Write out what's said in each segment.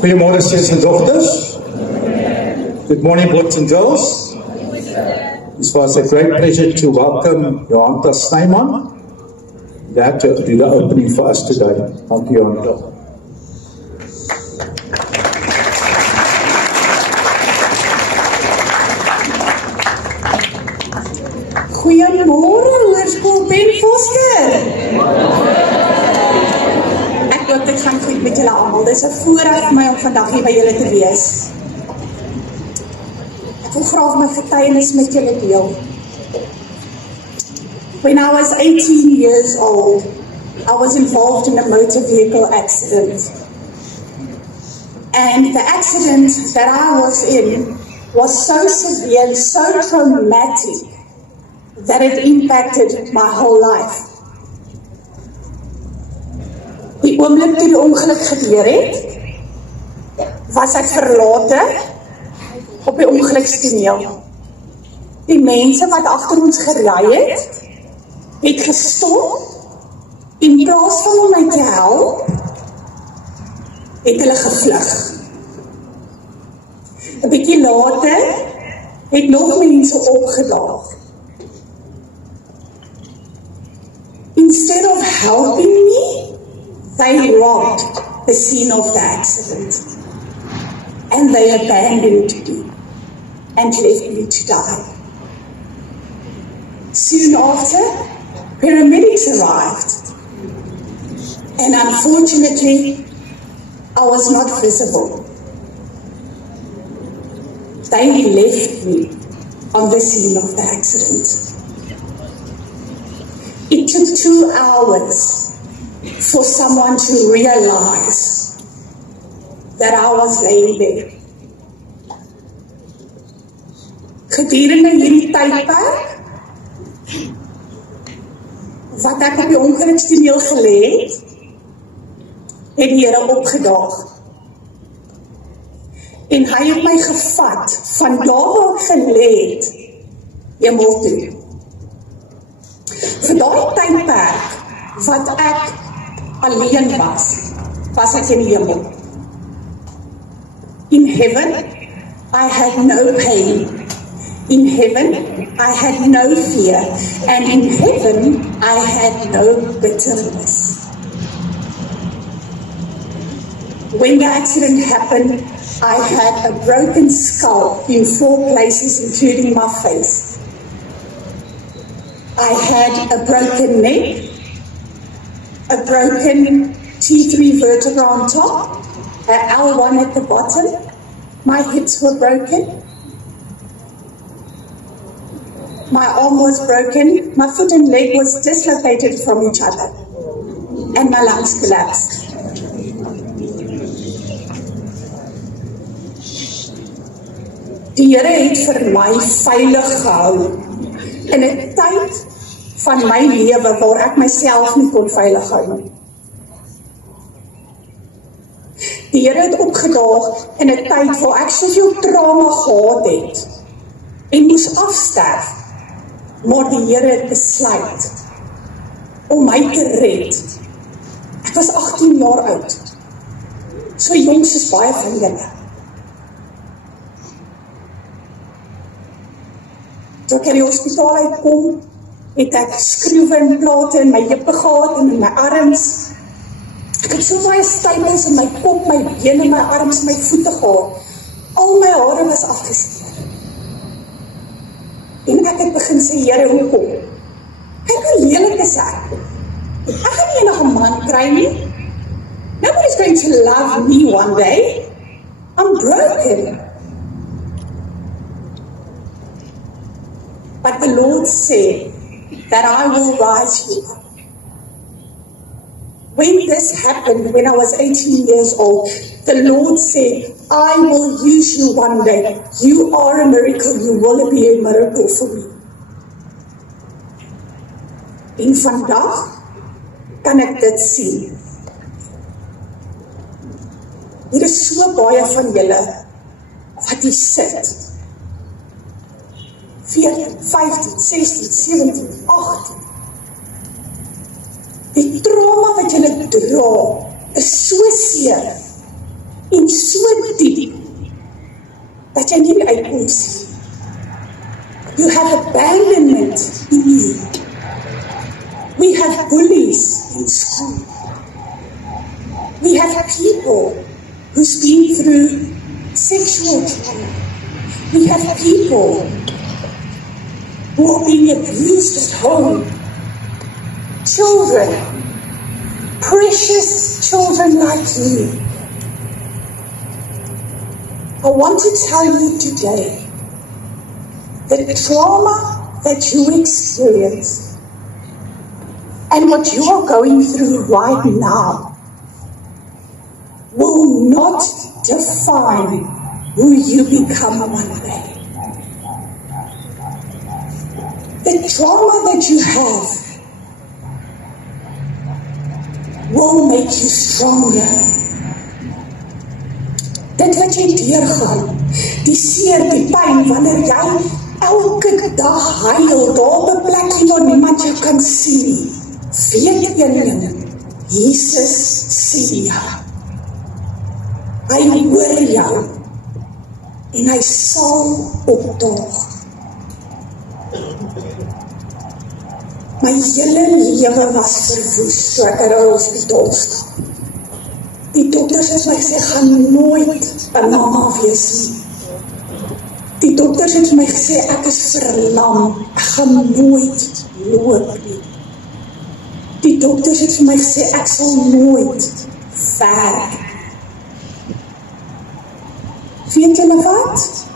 Goedemorgen, sons and daughters. Good morning, boys and girls. It was a great pleasure to welcome Johanna Snyman. That to do the opening for us today. Thank you, Johanna. Goeiemôre, Hoërskool Ben Foster. Ek hoop dit gaan goed met julle almal. Dit is 'n voorreg vir my om vandag hier by julle te wees. Ek wil graag my getuienis met julle deel. When I was 18 years old, I was involved in a motor vehicle accident. And the accident that I was in was so severe and so traumatic that it impacted my whole life. Die oomblik toe die ongeluk gebeur het, was ek verlate op die ongelukstoneel. Die mense wat agter ons gery het gestop, in plaas van om my te help, het hulle gevlug. 'n bietjie later het nog mense opgedaag. Instead of helping me, they robbed the scene of the accident. And they abandoned me and left me to die. Soon after, paramedics arrived. And unfortunately, I was not visible. They left me on the scene of the accident. It took 2 hours for someone to realize that I was laying there. Gedurende hierdie tydperk wat ek op die ongelukstoneel gelê het die Here opgedaag. En hy het my gevat van daar waar ek gelê het, hemel toe. Vir daai tydperk wat ek alleen was ek in die hemel. In heaven, I had no pain. In heaven, I had no fear. And in heaven, I had no bitterness. When the accident happened, I had a broken skull in 4 places, including my face. I had a broken neck, a broken T3 vertebra on top, an L1 at the bottom. My hips were broken. My arm was broken. My foot and leg was dislocated from each other. And my lungs collapsed. Die Here het vir my veilig gehou in 'n tyd van my lewe waar ek myself nie kon veilig hou nie. Die Here het opgedaag in 'n tyd waar ek soveel trauma gehad het en moes afsterf, maar die Here het besluit om my te red. Ek was 18 jaar oud, so jong soos baie van julle. Toe ek in die hospitaal uitkom, het ek skroewe en plate in my heupe gehad en in my arms. Ek het so baie stypels in my kop, my bene, my arms, my voete gehad. Al my hare was afgeskeer. En ek het begin sê, Here, hoekom? Kyk hoe lelik is ek. Ek gaan nie enige man kry nie. Nobody's going to love me one day. I'm broken. But the Lord said that I will rise you up. When this happened, when I was 18 years old, the Lord said, I will use you one day. You are a miracle. You will be a miracle for me. En vandag kan ek dit sien. Hier is so baie van julle wat hier sit. 14, 15, 16, 17, 18. Die trauma wat julle dra is so seer en so diep dat jy nie uitkom sien. You have abandonment in you. We have bullies in school. We have people who's been through sexual trauma. We have people who are being abused at home. Children, precious children like you. I want to tell you today that the trauma that you experience and what you are going through right now will not define who you become one day. The trauma that you have will make you stronger. Dit wat jy deurgaan, die seer, die pyn, wanneer jy elke dag huil, daar op 'n plekkie waar niemand jou kan sien, weet een ding, Jesus sien jou. Hy hoor jou en hy sal opdaag. My hele lewe was verwoes, so ek uit die hospitaal staan. Die dokters het my gesê, gaan nooit 'n mamma wees nie. Die dokters het my gesê, ek is verlam, ek gaan nooit loop nie. Die dokters het vir my gesê, ek sal nooit werk. Weet julle wat?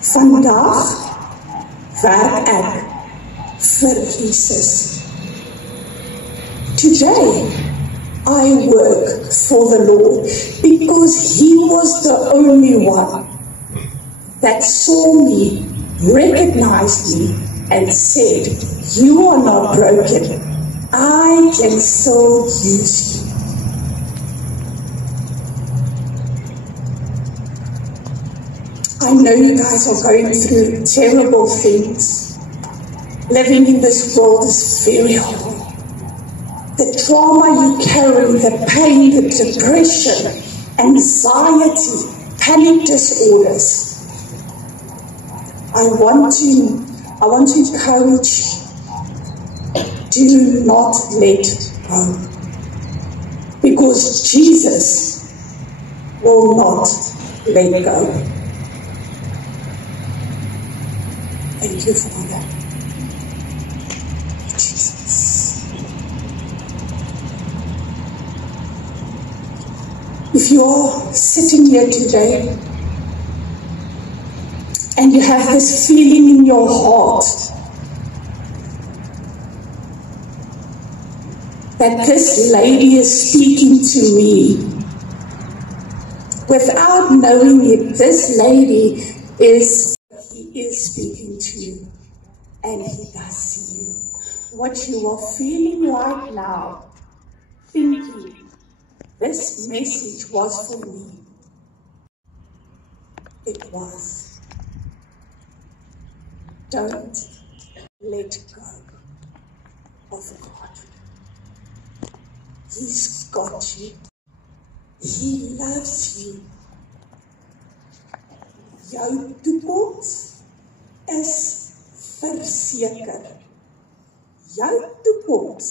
Vandag werk ek vir Jesus. Today, I work for the Lord because He was the only one that saw me, recognized me, and said, you are not broken. I can still use you. I know you guys are going through terrible things. Living in this world is very hard. The trauma you carry, the pain, the depression, anxiety, panic disorders. I want to encourage you, do not let go. Because Jesus will not let go. Thank you, Father. Jesus. If you're sitting here today and you have this feeling in your heart that this lady is speaking to me, without knowing it, this lady is speaking to you, and He does see you. What you are feeling right now, thinking, this message was for me. It was. Don't let go of God. He's got you. He loves you. Jou toekoms is verseker. Jou toekoms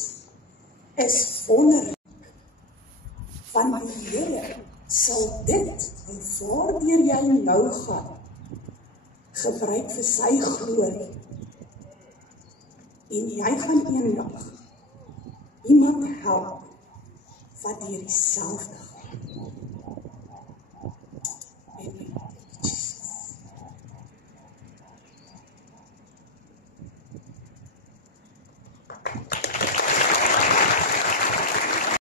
is wonderlik. Want die Here sal dit waardeur jy nou gaan gebruik vir sy glorie. En jy gaan eendag iemand help wat deur dieselfde gaan.